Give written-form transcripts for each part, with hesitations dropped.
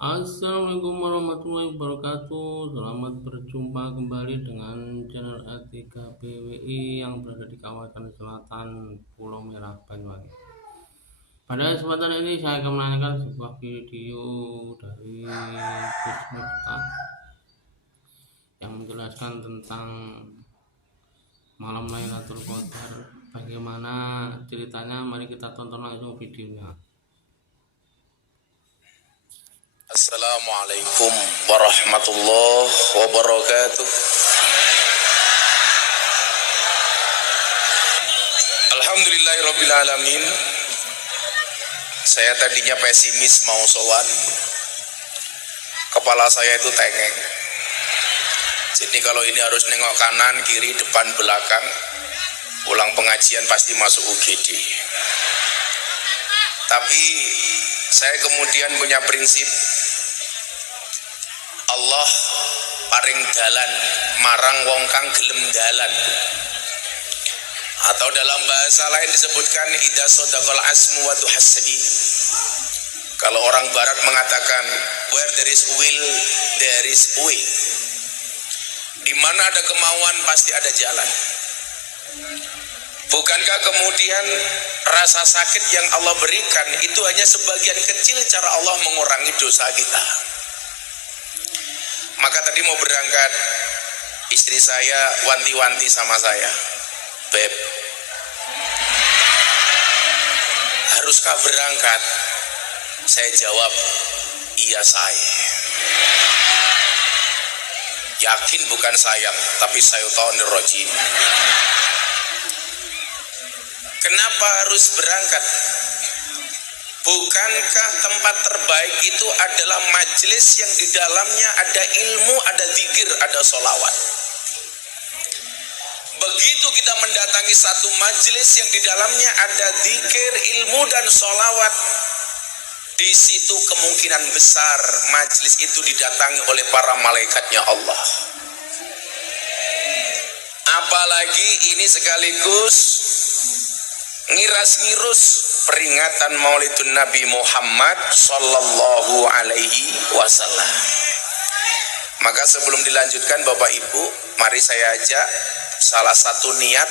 Assalamualaikum warahmatullahi wabarakatuh. Selamat berjumpa kembali dengan channel Etika PWI yang berada di kawasan selatan Pulau Merah, Banyuwangi. Pada kesempatan ini saya akan menanyakan sebuah video dari Gus Miftah yang menjelaskan tentang malam Lailatul Qadar. Bagaimana ceritanya? Mari kita tonton langsung videonya. Assalamualaikum warahmatullahi wabarakatuh. Alhamdulillahirabbil alamin. Saya tadinya pesimis mau sowan. Kepala saya itu tengeng. Jadi kalau ini harus nengok kanan, kiri, depan, belakang, pulang pengajian pasti masuk UGD. Tapi saya kemudian punya prinsip, Allah paring dalan marang wong kang gelem dalan. Atau dalam bahasa lain disebutkan idza sadaqal asmu wa tuhassabi. Kalau orang barat mengatakan where there is will there is way. Di mana ada kemauan pasti ada jalan. Bukankah kemudian rasa sakit yang Allah berikan itu hanya sebagian kecil cara Allah mengurangi dosa kita. Maka tadi mau berangkat, istri saya wanti-wanti sama saya, Beb, haruskah berangkat? Saya jawab, iya saya. Yakin bukan sayang, tapi syaitonir rajim. Kenapa harus berangkat? Bukankah tempat terbaik itu adalah majelis yang di dalamnya ada ilmu, ada zikir, ada sholawat. Begitu kita mendatangi satu majelis yang di dalamnya ada zikir, ilmu, dan sholawat, di situ kemungkinan besar majelis itu didatangi oleh para malaikatnya Allah. Apalagi ini sekaligus ngiras-ngirus peringatan Maulidun Nabi Muhammad sallallahu alaihi wasallam. Maka sebelum dilanjutkan Bapak Ibu, mari saya ajak salah satu niat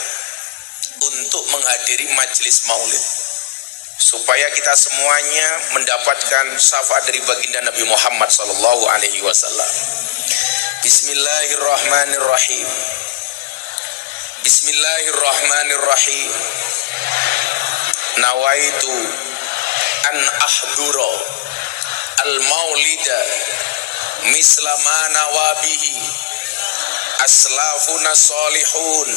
untuk menghadiri majelis Maulid, supaya kita semuanya mendapatkan syafaat dari baginda Nabi Muhammad sallallahu alaihi wasallam. Bismillahirrahmanirrahim. Bismillahirrahmanirrahim. Nawaitu an ahdura al-maulida mislama nawabihi aslafuna salihun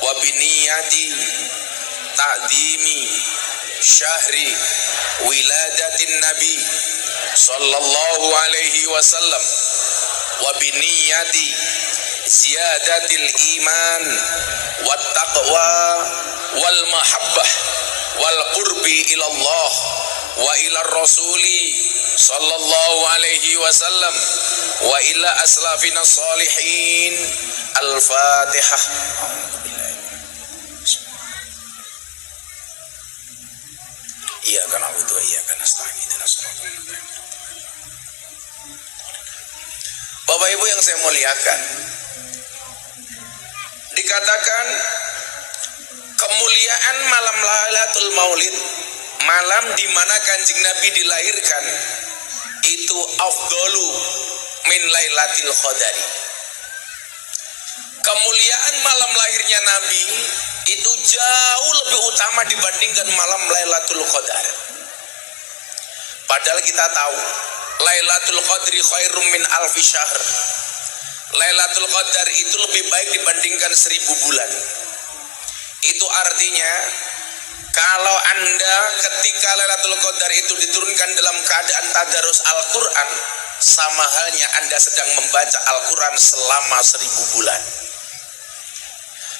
wa biniyati ta'dimi syahri wiladatin nabi sallallahu alaihi wasallam wa biniyati ziyadatil iman wat taqwa wal mahabbah wal qurbi ilallah wa ila rasuli sallallahu alaihi wasallam wa ila aslafina salihin. Al-Fatihah. Iyyaka na'budu wa iyyaka nasta'in. Bapak Ibu yang saya muliakan, dikatakan kemuliaan malam Lailatul Maulid, malam di mana Kanjeng Nabi dilahirkan, itu afdalu min Lailatul Qadar. Kemuliaan malam lahirnya Nabi itu jauh lebih utama dibandingkan malam Lailatul Qadar. Padahal kita tahu Lailatul Qadri khairum min alfi syahr. Lailatul Qadar itu lebih baik dibandingkan 1000 bulan. Itu artinya kalau Anda ketika Lailatul Qadar itu diturunkan dalam keadaan tadarus Al-Quran, sama halnya Anda sedang membaca Al-Quran selama 1000 bulan.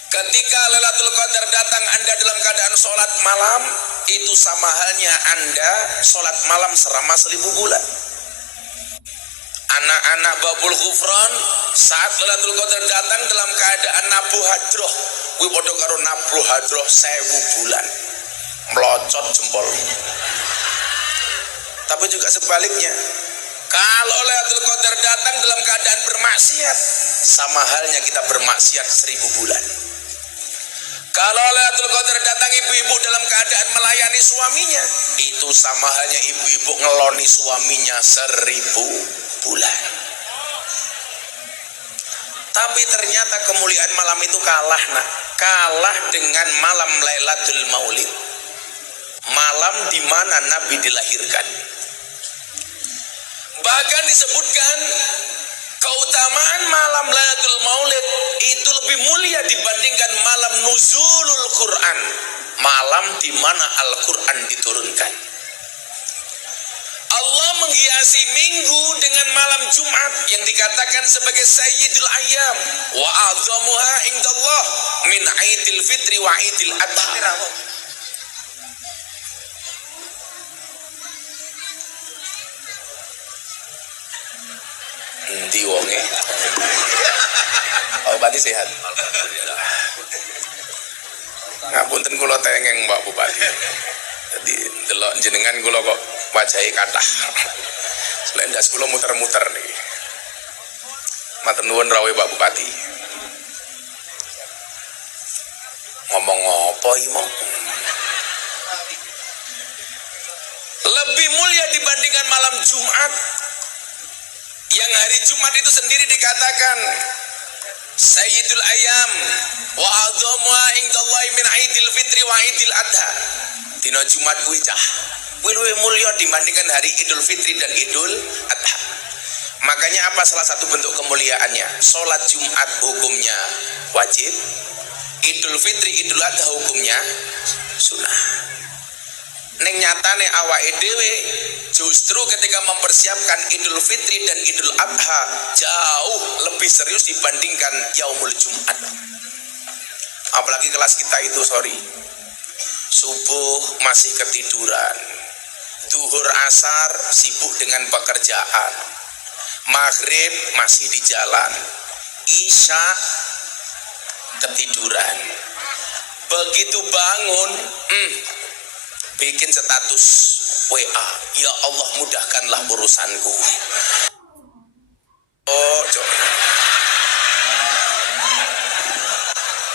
Ketika Lailatul Qadar datang Anda dalam keadaan sholat malam, itu sama halnya Anda sholat malam selama 1000 bulan. Anak-anak Babul Ghufran saat Lailatul Qadar datang dalam keadaan nabuh hadroh, kuwi padha karo nabuh hadroh 1000 bulan, melocot jempol. Tapi juga sebaliknya, Kalau Lailatul Qadar datang dalam keadaan bermaksiat, sama halnya kita bermaksiat 1000 bulan. Kalau Lailatul Qadar datang ibu-ibu dalam keadaan melayani suaminya, itu sama halnya ibu-ibu ngeloni suaminya 1000 bulan. Tapi ternyata kemuliaan malam itu kalah, nak. Kalah dengan malam Lailatul Maulid. Malam di mana Nabi dilahirkan. Bahkan disebutkan keutamaan malam Lailatul Maulid itu lebih mulia dibandingkan malam nuzulul Quran, malam di mana Al-Quran diturunkan. Allah menghiasi minggu dengan malam Jumat yang dikatakan sebagai Sayyidul Ayyam wa a'zamuha indallah min Aidil Fitri wa Aidil Adha. Di wonge. Oh, Bupati sehat. Ngapunten kula tengeng Mbak Bupati. Jadi delok jenengan kula kok wajahe kathah. Selain das kula muter-muter niki. Matur nuwun rawuh Pak Bupati. Ngomong apa iki mau? Lebih mulia dibandingkan malam Jumat. Yang hari Jumat itu sendiri dikatakan Sayyidul Ayyam wa a'dhamuha indallahi min Aidil Fitri wa Aidil Adha. Dina Jumat kuwi cah luwih mulya dibandingkan hari Idul Fitri dan Idul Adha. Makanya apa salah satu bentuk kemuliaannya? Salat Jumat hukumnya wajib, Idul Fitri Idul Adha hukumnya sunnah. Neng nyatane awake dhewe justru ketika mempersiapkan Idul Fitri dan Idul Adha jauh lebih serius dibandingkan Yaumul Jumat. Apalagi kelas kita itu subuh masih ketiduran, duhur asar sibuk dengan pekerjaan, maghrib masih di jalan, isya ketiduran. Begitu bangun bikin status WA, ya Allah mudahkanlah urusanku. Oh,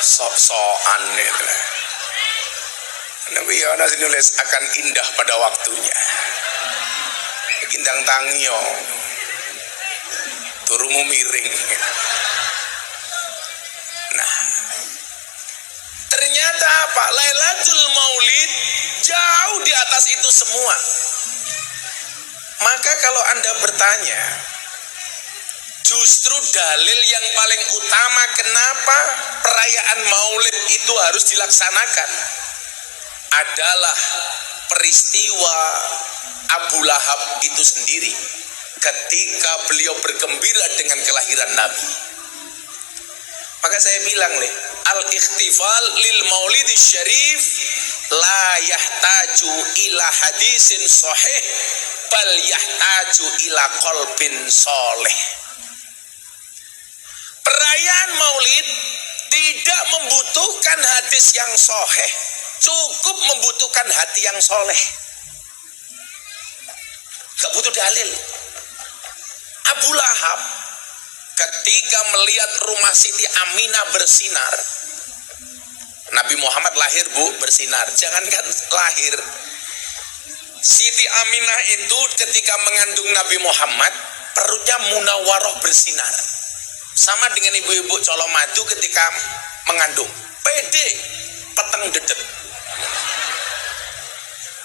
sok-sokan itu. Nabi Yohanes nulis akan indah pada waktunya. Gindang tangio, turumu miring. Nah, ternyata apa? Lailatul Maulid jauh di atas itu semua. Maka kalau Anda bertanya, justru dalil yang paling utama kenapa perayaan Maulid itu harus dilaksanakan adalah peristiwa Abu Lahab itu sendiri ketika beliau bergembira dengan kelahiran Nabi. Maka saya bilang al-ikhtifal lil maulidi syarif la yahtaju ila hadisin sahih bal yahtaju ila qalbin soleh. Perayaan Maulid tidak membutuhkan hadis yang sahih, cukup membutuhkan hati yang soleh. Gak butuh dalil. Abu Lahab ketika melihat rumah Siti Aminah bersinar, Nabi Muhammad lahir bersinar. Jangankan lahir, Siti Aminah itu ketika mengandung Nabi Muhammad perutnya munawwaroh bersinar. Sama dengan ibu-ibu Colomadu ketika mengandung, pede, peteng dedet.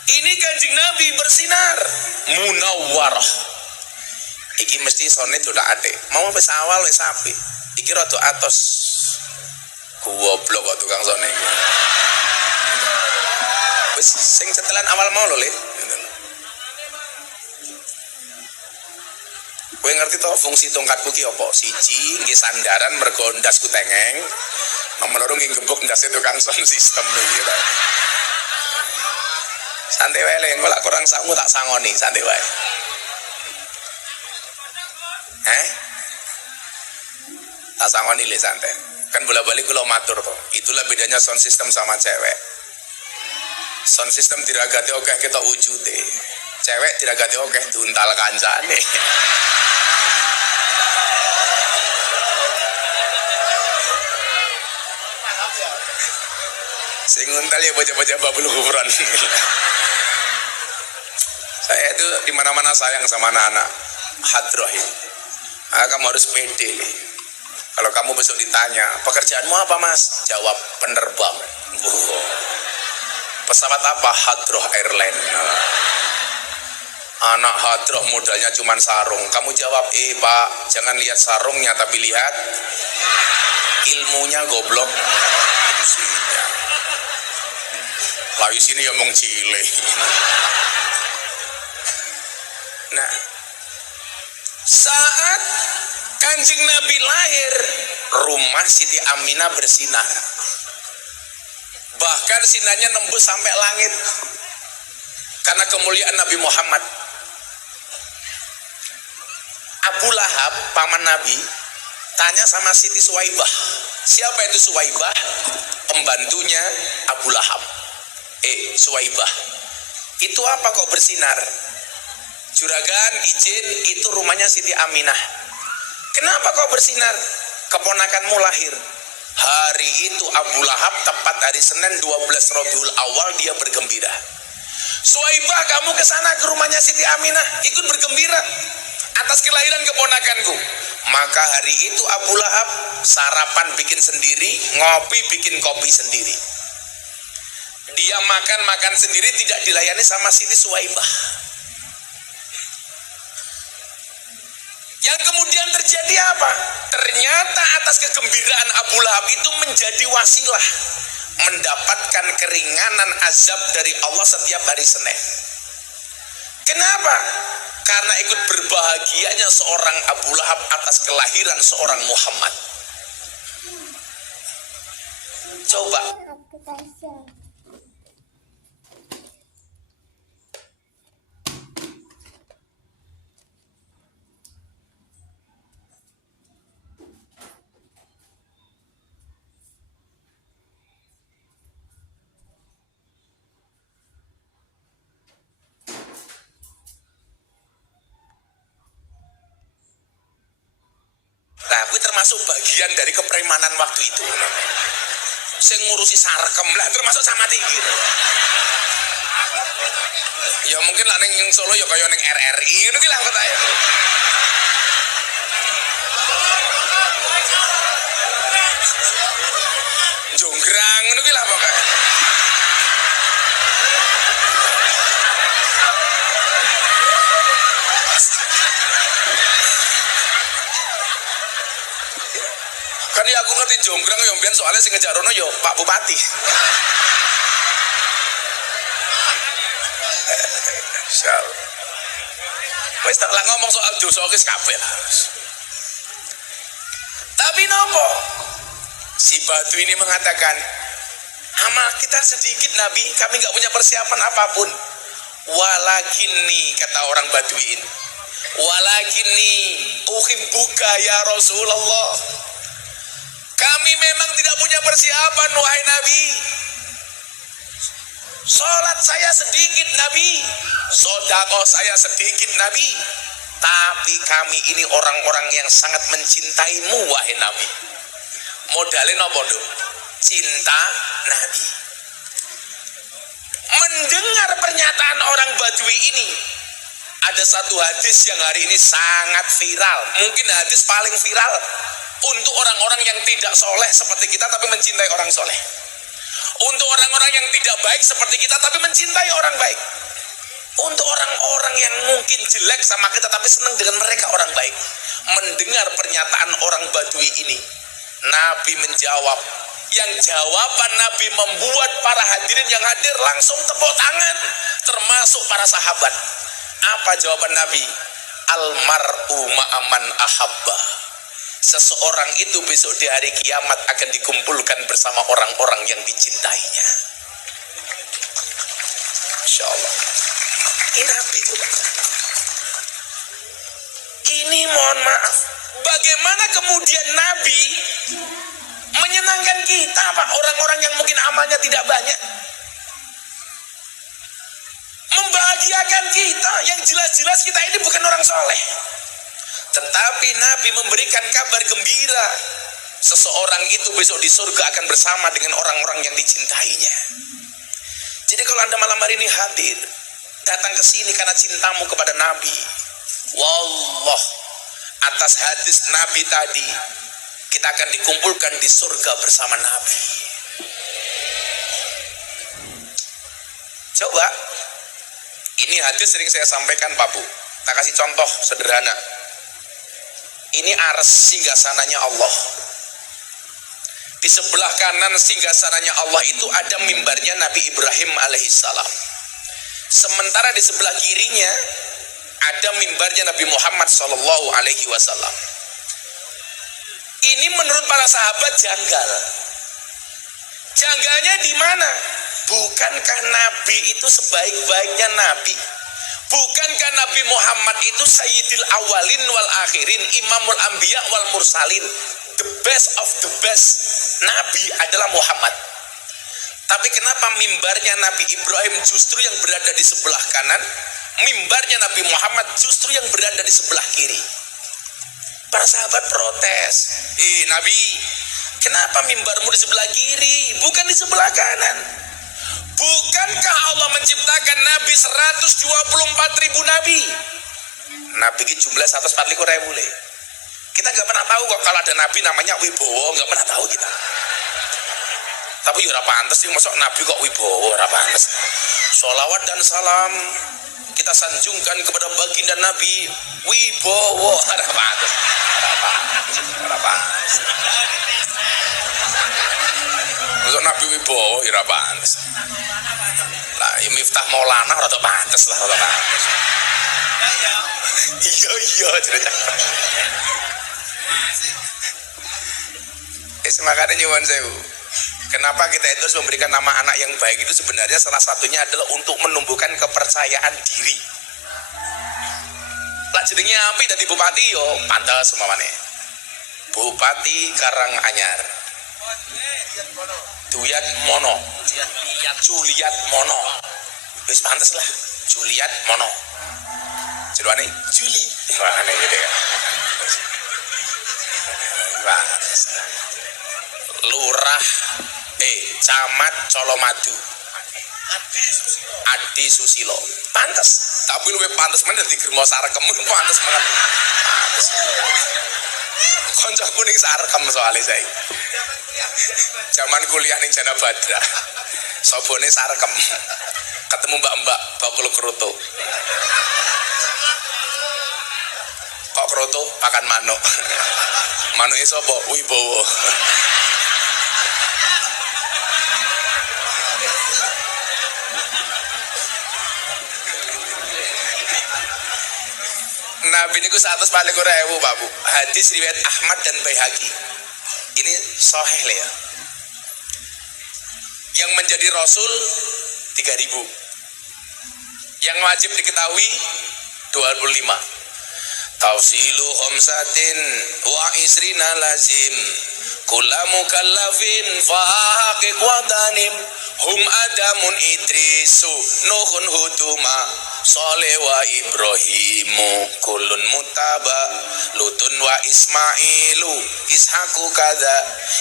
Ini Kanjeng Nabi bersinar, munawwaroh. Iki mesti sonet udah ade. Mau wis awal wis sapi. Iki rada atos. Goblok kok tukang sone iki. Wis sing setelan awal mau lho, Le. Kowe ngerti to fungsi tongkatku ki apa? Siji nggih sandaran mergo ndasku tengeng. Nomor loro nggih gembok ndase tukang sound system iki. Santai wae Le, engko lak kurang sangu tak sangoni, santai wae. Tak sangoni Le santai. Kan bola-balik kula matur to. Itulah bedanya sound system sama cewek. Sound system diragati oke kita wujute. cewek diragati oke diuntal kancane. Sing nguntal ya bocah-bocah babul kuburan. Saya itu di mana-mana sayang sama anak-anak hadroh ini. Kamu harus pede. Kalau kamu besok ditanya, pekerjaanmu apa mas? Jawab penerbang. Pesawat apa? Hadroh Airline. Anak hadroh modalnya cuma sarung. Kamu jawab, pak, jangan lihat sarungnya tapi lihat ilmunya goblok. Lalu sini ngomong cile. Nah, saat Kanjeng Nabi lahir, rumah Siti Aminah bersinar. Bahkan sinarnya nembus sampai langit karena kemuliaan Nabi Muhammad. Abu Lahab, paman Nabi, tanya sama Siti Suwaibah. Siapa itu Suwaibah? Pembantunya Abu Lahab. Suwaibah, itu apa kok bersinar? Juragan, izin, itu rumahnya Siti Aminah. Kenapa kok bersinar? Keponakanmu lahir. Hari itu Abu Lahab tepat hari Senin 12 Rabiul Awal dia bergembira. Suwaibah, kamu ke sana ke rumahnya Siti Aminah, ikut bergembira atas kelahiran keponakanku. Maka hari itu Abu Lahab sarapan bikin sendiri, ngopi bikin kopi sendiri. Dia makan sendiri, tidak dilayani sama Siti Suwaibah. Yang kemudian terjadi apa? Ternyata atas kegembiraan Abu Lahab itu menjadi wasilah mendapatkan keringanan azab dari Allah setiap hari Senin. Kenapa? Karena ikut berbahagianya seorang Abu Lahab atas kelahiran seorang Muhammad. Coba. Tapi termasuk bagian dari kepremanan waktu itu. Saya ngurusi sarkem lah, termasuk sama tinggi. Ya mungkin lah neng Solo ya kayak neng RRI, itu lah katanya. Jonggrang, itu lah pokoknya. Kan ya aku ngerti Jonggrang yo mbiyen soalnya sing ngejarono yo Pak Bupati. Insyaallah. Wis tak lah ngomong soal dosa wis kabeh lah. Tapi nopo? Si batu ini mengatakan, amal kita sedikit Nabi, kami nggak punya persiapan apapun. Walakinni, kata orang Baduin, walakinni uhibbuka ya Rasulullah. Kami memang tidak punya persiapan wahai Nabi. Sholat saya sedikit Nabi, sedekah saya sedikit Nabi. Tapi kami ini orang-orang yang sangat mencintaimu wahai Nabi. Modalnya nopo do? Cinta Nabi. Mendengar pernyataan orang Badui ini, ada satu hadis yang hari ini sangat viral. Mungkin hadis paling viral untuk orang-orang yang tidak soleh seperti kita tapi mencintai orang soleh. Untuk orang-orang yang tidak baik seperti kita tapi mencintai orang baik. Untuk orang-orang yang mungkin jelek sama kita tapi senang dengan mereka orang baik. Mendengar pernyataan orang Badui ini, Nabi menjawab. Yang jawaban Nabi membuat para hadirin yang hadir langsung tepuk tangan, termasuk para sahabat. Apa jawaban Nabi? Almar'u ma'aman ahabba. Seseorang itu besok di hari kiamat akan dikumpulkan bersama orang-orang yang dicintainya. Masya Allah. Ini Nabi itu. Ini mohon maaf. Bagaimana kemudian Nabi menyenangkan kita, Pak, orang-orang yang mungkin amalnya tidak banyak, membahagiakan membahagiakan kita. Yang jelas-jelas kita ini bukan orang soleh. Tetapi Nabi memberikan kabar gembira. Seseorang itu besok di surga akan bersama dengan orang-orang yang dicintainya. Jadi kalau Anda malam hari ini hadir, datang ke sini karena cintamu kepada Nabi. Wallah, atas hadis Nabi tadi, kita akan dikumpulkan di surga bersama Nabi. Coba, ini hadis sering saya sampaikan Pak Bu. Kita kasih contoh sederhana. Ini arsy singgasananya Allah. Di sebelah kanan singgasananya Allah itu ada mimbarnya Nabi Ibrahim alaihissalam. Sementara di sebelah kirinya ada mimbarnya Nabi Muhammad sallallahu alaihi wasallam. Ini menurut para sahabat janggal. Janggalnya di mana? Bukankah Nabi itu sebaik-baiknya Nabi? Bukankah Nabi Muhammad itu Sayyidil Awalin wal Akhirin, Imamul Anbiya wal Mursalin? The best of the best Nabi adalah Muhammad. Tapi kenapa mimbarnya Nabi Ibrahim justru yang berada di sebelah kanan, mimbarnya Nabi Muhammad justru yang berada di sebelah kiri? Para sahabat protes. Nabi, kenapa mimbarmu di sebelah kiri, bukan di sebelah kanan? Bukankah Allah menciptakan Nabi 124.000 Nabi? Nabi ini jumlah 144.000. Kita nggak pernah tahu kok kalau ada Nabi namanya Wibowo, nggak pernah tahu kita. Tapi ya pantes sih, masuk Nabi kok Wibowo, pantes. Sholawat dan salam kita sanjungkan kepada baginda Nabi Wibowo, pantes. Masuk Nabi Wibowo, ya pantes. Lah, ya Miftah Maulana rada pantes lah, rada pantes. Iya cerita. Makanya nyuwun sewu. Kenapa kita itu harus memberikan nama anak yang baik itu sebenarnya salah satunya adalah untuk menumbuhkan kepercayaan diri. Lah jenenge apik dadi bupati yo pantes semamane. Bupati Karanganyar. Duyat Mono. Juliat Mono. Wis pantes lah, Juliat Mono. Jeluane Juli. Wahane gitu ya. Pantes. Lurah Camat Colomadu Adi Susilo pantes, tapi luwih pantes meneh dadi Germo Sarekem pantes banget. Kancaku ning Sarekem soalnya saya zaman kuliah ning Jana Badra sobone Sarekem ketemu mbak-mbak bakul kroto. Kok kroto pakan manuk. Manuke sapa? Wibowo. Nabi niku 144.000 Pak Bu. Hadis riwayat Ahmad dan Baihaqi. Ini sahih lah ya. Yang menjadi rasul 3.000. Yang wajib diketahui 25. Tausilu khamsatin wa isrina lazim kula mukallafin fahaqiq wadanim hum adamun idrisu nuhun huduma Soleh wa Ibrahimu kulun mutaba Lutun wa Ismailu Ishaku kada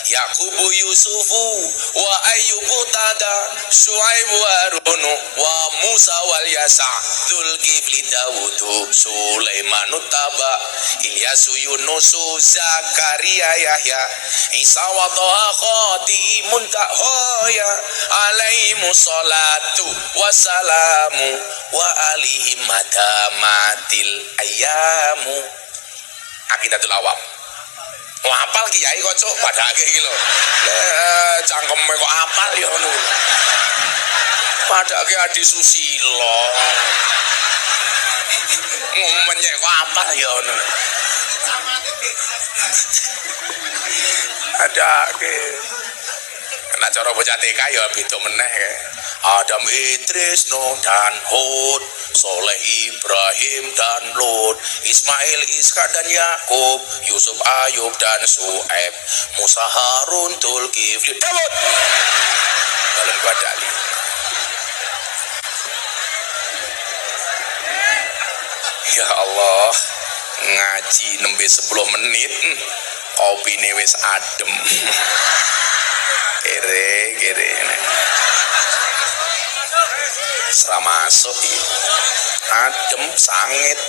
Yakubu Yusufu wa Ayyubu tada Syuaibu Harunu wa Musa wal Yasa Dzulkifli Dawudu Sulaimanu taba Ilyasu Yunusu Zakaria Yahya Isa wa Toha Khotimun Ta'hoya Alaihimu salatu wassalamu wa alihim madamatil ayamu. Aqidatul Awam. Wah, apal kiai kok cuk padake iki lho. Cangkeme kok apal ya ngono. Padake Adi Susilo. Menyek kok apal ya ngono. Adake. Nek cara bocah TK ya beda meneh kae. Adam Idris Nuh dan Hud, Soleh Ibrahim dan Lut, Ismail Ishak dan Yakub, Yusuf Ayub dan Su'aib, Musa Harun Dzulkifli Daud. Dalam Badali. Ya Allah, ngaji nembe 10 menit, kopi ini wis adem. Kere. Serah masuk, adem sangit.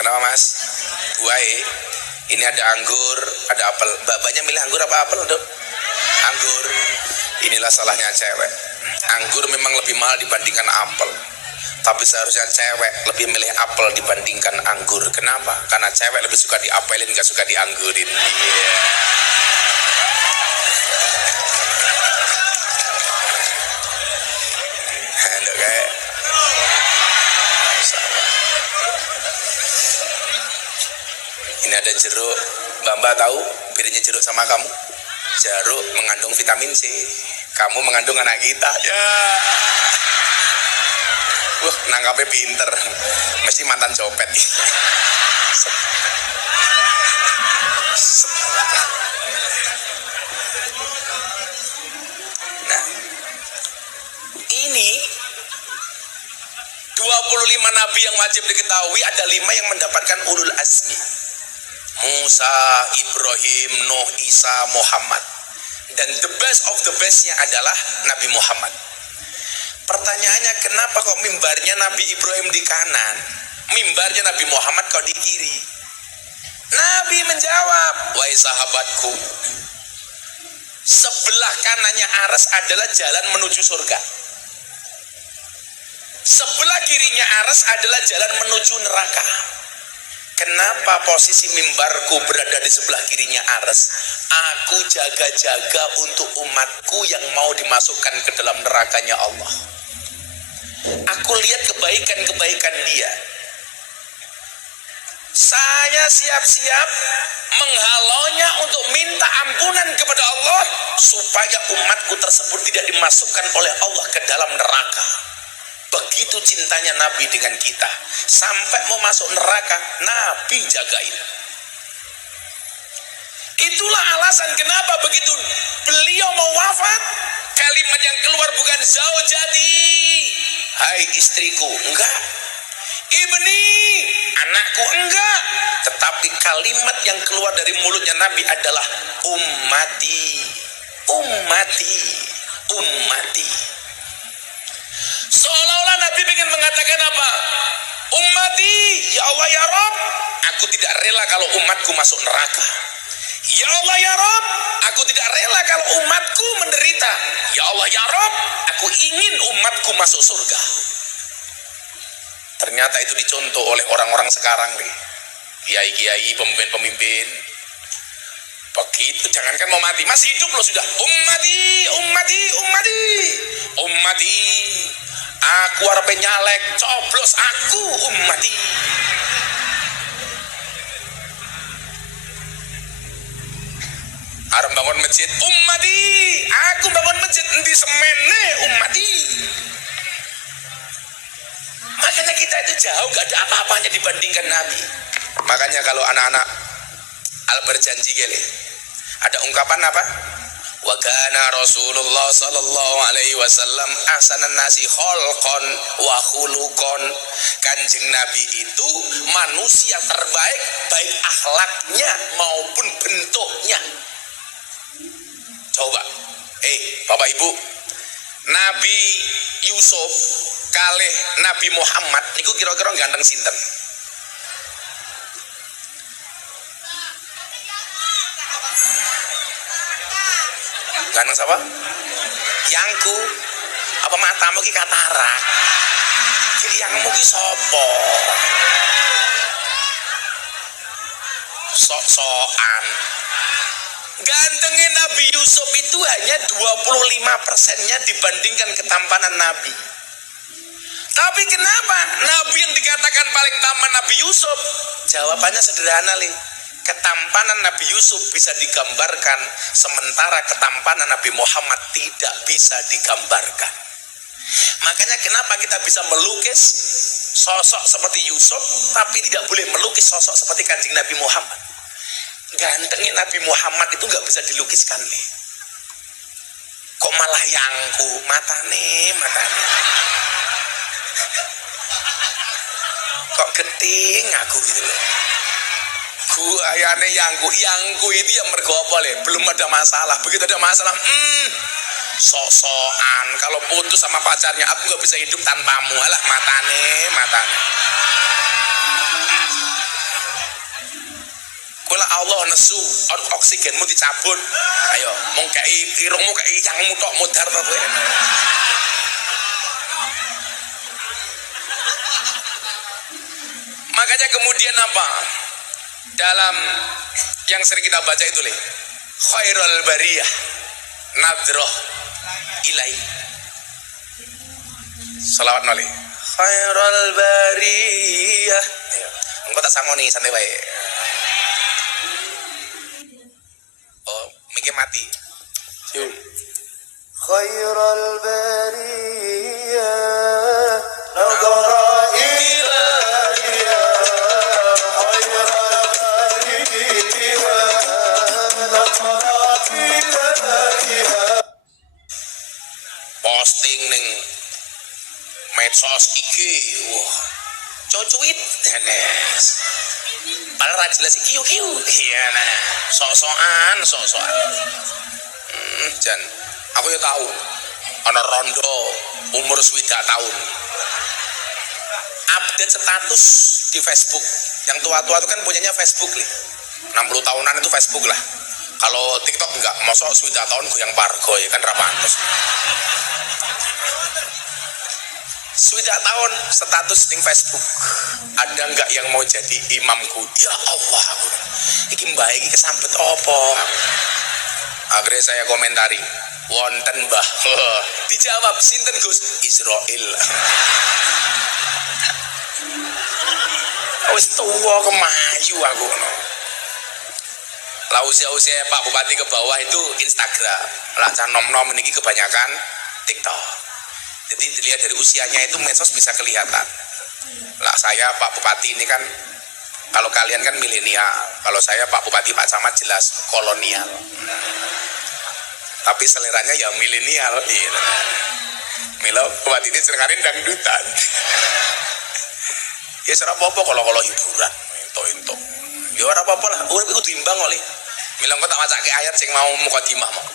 Kenapa Mas? Buai. Ini ada anggur, ada apel. Bapaknya milih anggur apa apel, Dok? Anggur. Inilah salahnya cewek. Anggur memang lebih mahal dibandingkan apel. Tapi seharusnya cewek lebih milih apel dibandingkan anggur. Kenapa? Karena cewek lebih suka diapelin, gak suka dianggurin. Iya. Dok kayak. Ini ada jeruk. Mbak tahu bedanya jeruk sama kamu? Jeruk mengandung vitamin C. Kamu mengandung anak kita. Ya. Wah, nangkapnya pinter. Mesti mantan copet. Nah, ini 25 nabi yang wajib diketahui, ada 5 yang mendapatkan ulul azmi. Musa, Ibrahim, Nuh, Isa, Muhammad. Dan the best of the bestnya adalah Nabi Muhammad. Pertanyaannya, kenapa kok mimbarnya Nabi Ibrahim di kanan, mimbarnya Nabi Muhammad kok di kiri? Nabi menjawab, wahai sahabatku, sebelah kanannya aras adalah jalan menuju surga. Sebelah kirinya aras adalah jalan menuju neraka. Kenapa posisi mimbarku berada di sebelah kirinya aras? Aku jaga-jaga untuk umatku yang mau dimasukkan ke dalam nerakanya Allah. Aku lihat kebaikan-kebaikan dia. Saya siap-siap menghalaunya untuk minta ampunan kepada Allah supaya umatku tersebut tidak dimasukkan oleh Allah ke dalam neraka. Begitu cintanya Nabi dengan kita, sampai mau masuk neraka, Nabi jagain. Itulah alasan kenapa begitu beliau mau wafat, kalimat yang keluar bukan zaujati, hai istriku, enggak. Ibni, anakku, enggak. Tetapi kalimat yang keluar dari mulutnya Nabi adalah ummati, ummati, ummati. Seolah-olah Nabi ingin mengatakan apa? Ummati, ya Allah ya Rabb, aku tidak rela kalau umatku masuk neraka. Ya Allah ya Rabb, aku tidak rela kalau umatku menderita. Ya Allah ya Rabb, aku ingin umatku masuk surga. Ternyata itu dicontoh oleh orang-orang sekarang nih. Kiai-kiai, pemimpin-pemimpin. Begitu, jangankan mau mati, masih hidup loh sudah. Ummati, ummati, ummati, ummati. Aku harap nyalek, coblos aku ummati. Harap bangun masjid, ummati. Aku bangun masjid, endi semene ummati. Makanya kita itu jauh, gak ada apa-apanya dibandingkan Nabi. Makanya kalau anak-anak berjanji gele, ada ungkapan apa? Wa kana Rasulullah sallallahu alaihi wasallam ahsanan nasi khalqan wa khuluqan. Kanjeng Nabi itu manusia terbaik, baik akhlaknya maupun bentuknya. Coba, Bapak Ibu, Nabi Yusuf kalih Nabi Muhammad niku kira-kira ganteng sinten? Ganteng siapa? Yangku. Apa matamu ki katarak? Jadi yangmu ki sopo? Sok-sokan. Gantengnya Nabi Yusuf itu hanya 25%-nya dibandingkan ketampanan Nabi. Tapi kenapa Nabi yang dikatakan paling tampan Nabi Yusuf? Jawabannya sederhana, Li. Ketampanan Nabi Yusuf bisa digambarkan, sementara ketampanan Nabi Muhammad tidak bisa digambarkan. Makanya kenapa kita bisa melukis sosok seperti Yusuf, tapi tidak boleh melukis sosok seperti Kanjeng Nabi Muhammad. Gantengnya Nabi Muhammad itu nggak bisa dilukiskan, nih. Kok malah yangku matane. Kok geting aku gitu loh. Guayane yangku itu yang mergo apa le? Belum ada masalah. Begitu ada masalah, sosokan. Kalau putus sama pacarnya, aku nggak bisa hidup tanpamu. Alah matane. Kula Allah nesu, oksigenmu dicabut. Ayo, mung kei irungmu kei yangmu tok mudar to kowe. Makanya kemudian apa? Dalam yang sering kita baca itu le, khairul bariyah nadroh ilai. Salawat nali. Khairul bariyah. Engko tak sangoni santai wae. Oh, mikir mati. Yuk. Khairul bariyah nadroh posting ning medsos IG, wah, cocuit, nes. Padahal ra jelas kiu, iya nah, sosokan. Jan, aku ya tahu, ana rondo umur 20 tahun, update status di Facebook. Yang tua-tua itu kan punyanya Facebook nih, 60 tahunan itu Facebook lah. Kalau TikTok enggak, masa 20 tahun goyang pargo ya kan ra pantes. 20 tahun status di Facebook. Ada enggak yang mau jadi imamku? Ya Allah, iki mbah iki kesambet apa? Akhirnya saya komentari, wonten mbah. Dijawab, sinten Gus? Israel. Wis tuwa kemayu aku no. Lah usia-usia Pak Bupati ke bawah itu Instagram. Lah cah nom-nom niki kebanyakan TikTok. Jadi dilihat dari usianya itu medsos bisa kelihatan. Lah saya Pak Bupati ini kan, kalau kalian kan milenial, kalau saya Pak Bupati Pak Camat jelas kolonial. Tapi seleranya ya milenial. Milo Bupati ini senenganin dangdutan. Ya ora apa-apa kalau hiburan, ento. Ya ora apa-apa lah, urip iku timbang kok. Milo kok tak macake ayat sing mau mukadimah mok.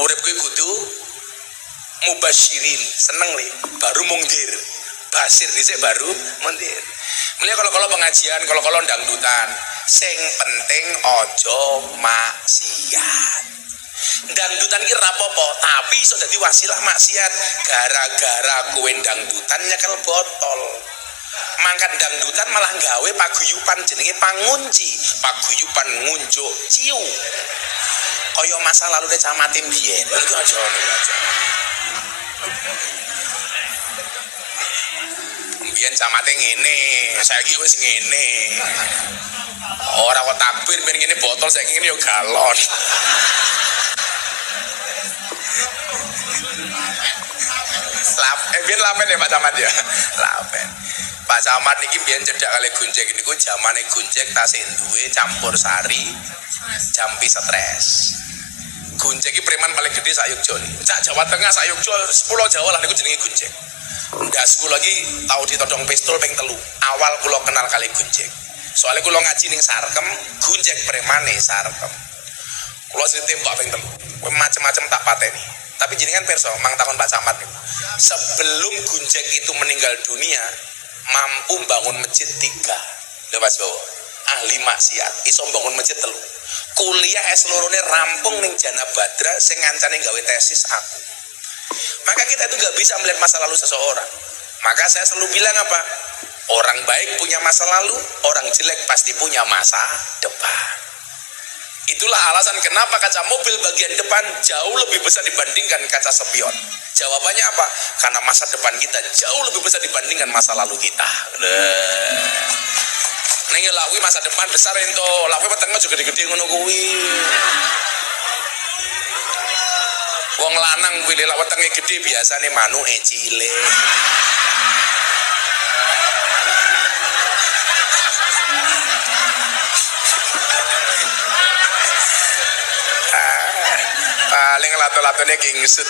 Urip kuwi kudu mubasyirin, seneng li, baru mungdir. Basir dhisik baru mundir. Mulai kalau pengajian, kalau dangdutan, sing penting ojo maksiat. Dangdutan ki rapopo, tapi iso dadi wasilah maksiat gara-gara kowe dangdutan nyekel botol. Mangkat dangdutan malah gawe paguyupan jenenge pangunci, paguyupan ngunjuk ciu. Kaya masa lalu deh camatim biyen. Iku aja. Biyen camate ngene, saiki wis ngene. Ora kok takbir ben ngene botol saiki ngene yo galon. Biyen lapen ya Pak Camat ya. Lapen. Pak Camat niki biyen cedak kali gunjek niku zamane gunjek tasih duwe campur sari jampi stres. Gunjek iki preman paling gede sak Yogyakarta nih. Cak Jawa Tengah sak Yogyakarta, Pulau Jawa lah niku jenenge gunjek. Ndas kula lagi tau ditodong pistol ping 3. Awal kula kenal kali gunjek. Soalnya kula ngaji ning Sarkem, gunjek premane Sarkem. Kula sing tembak ping 3. Kowe macem-macem tak pateni. Tapi jenengan pirsa mang takon Pak Camat niku. Sebelum gunjek itu meninggal dunia, mampu bangun masjid 3. Lho Mas Bowo. Ahli maksiat iso bangun masjid 3. Kuliah S-lorone rampung ning Jana Badra sing ngancane gawe tesis aku. Maka kita itu nggak bisa melihat masa lalu seseorang. Maka saya selalu bilang apa? Orang baik punya masa lalu, orang jelek pasti punya masa depan. Itulah alasan kenapa kaca mobil bagian depan jauh lebih besar dibandingkan kaca spion. Jawabannya apa? Karena masa depan kita jauh lebih besar dibandingkan masa lalu kita. Neng lawi masa depan besar ento, lawi petengah juga gede-gede ngono kuwi. Wong lanang kuwi lek wetenge gede biasane manuke cilik. paling lato-latonya kingsut.